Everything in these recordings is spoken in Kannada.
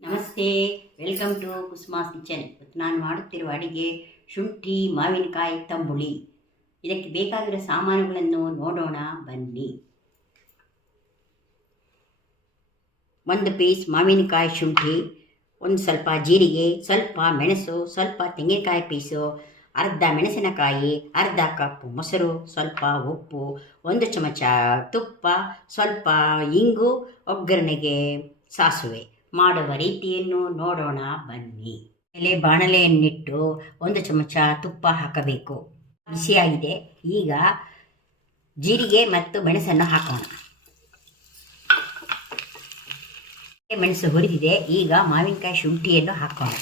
ನಮಸ್ತೆ, ವೆಲ್ಕಮ್ ಟು ಕುಸುಮಾಸ್ ಕಿಚನ್. ಇವತ್ತು ನಾನು ಮಾಡುತ್ತಿರುವ ಅಡಿಗೆ ಶುಂಠಿ ಮಾವಿನಕಾಯಿ ತಂಬುಳಿ. ಇದಕ್ಕೆ ಬೇಕಾಗಿರೋ ಸಾಮಾನುಗಳನ್ನು ನೋಡೋಣ ಬನ್ನಿ. ಒಂದು ಪೀಸ್ ಮಾವಿನಕಾಯಿ ಶುಂಠಿ, ಒಂದು ಸ್ವಲ್ಪ ಜೀರಿಗೆ, ಸ್ವಲ್ಪ ಮೆಣಸು, ಸ್ವಲ್ಪ ತೆಂಗಿನಕಾಯಿ ಪೀಸು, ಅರ್ಧ ಮೆಣಸಿನಕಾಯಿ, ಅರ್ಧ ಕಪ್ ಮೊಸರು, ಸ್ವಲ್ಪ ಉಪ್ಪು, 1 ಚಮಚ ತುಪ್ಪ, ಸ್ವಲ್ಪ ಇಂಗು, ಒಗ್ಗರಣೆಗೆ ಸಾಸಿವೆ. ಮಾಡುವ ರೀತಿಯನ್ನು ನೋಡೋಣ ಬನ್ನಿ. ಮೇಲೆ ಬಾಣಲೆಯನ್ನಿಟ್ಟು 1 ಚಮಚ ತುಪ್ಪ ಹಾಕಬೇಕು. ಬಿಸಿಯಾಗಿದೆ. ಈಗ ಜೀರಿಗೆ ಮತ್ತು ಮೆಣಸನ್ನು ಹಾಕೋಣ. ಮೆಣಸು ಹುರಿದಿದೆ. ಈಗ ಮಾವಿನಕಾಯಿ ಶುಂಠಿಯನ್ನು ಹಾಕೋಣ.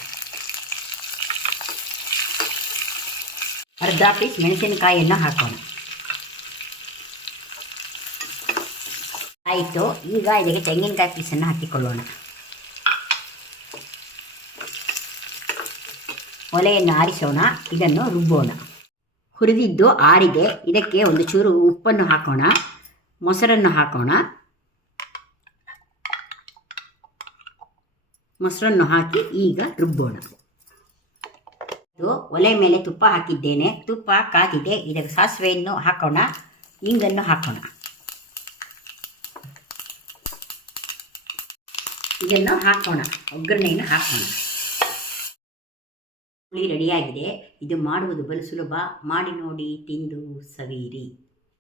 ಅರ್ಧ ಪೀಸ್ ಮೆಣಸಿನಕಾಯಿಯನ್ನು ಹಾಕೋಣ. ಆಯಿತು. ಈಗ ಇದಕ್ಕೆ ತೆಂಗಿನಕಾಯಿ ಪೀಸನ್ನು ಹಾಕಿಕೊಳ್ಳೋಣ. ಒಲೆಯನ್ನು ಆರಿಸೋಣ. ಇದನ್ನು ರುಬ್ಬೋಣ. ಹುರಿದಿದ್ದು ಆರಿದೆ. ಇದಕ್ಕೆ ಒಂದು ಚೂರು ಉಪ್ಪನ್ನು ಹಾಕೋಣ. ಮೊಸರನ್ನು ಹಾಕೋಣ. ಮೊಸರನ್ನು ಹಾಕಿ ಈಗ ರುಬ್ಬೋಣ. ಒಲೆ ಮೇಲೆ ತುಪ್ಪ ಹಾಕಿದ್ದೇನೆ. ತುಪ್ಪ ಕಾಗಿದೆ. ಇದಕ್ಕೆ ಸಾಸಿವೆಯನ್ನು ಹಾಕೋಣ. ಇಂಗನ್ನು ಹಾಕೋಣ. ಇದನ್ನು ಹಾಕೋಣ. ಒಗ್ಗರಣೆಯನ್ನು ಹಾಕೋಣ. ಹುಳಿ ರೆಡಿಯಾಗಿದೆ. ಇದು ಮಾಡುವುದು ಬಲು ಸುಲಭ. ಮಾಡಿ ನೋಡಿ, ತಿಂದು ಸವಿಯಿರಿ.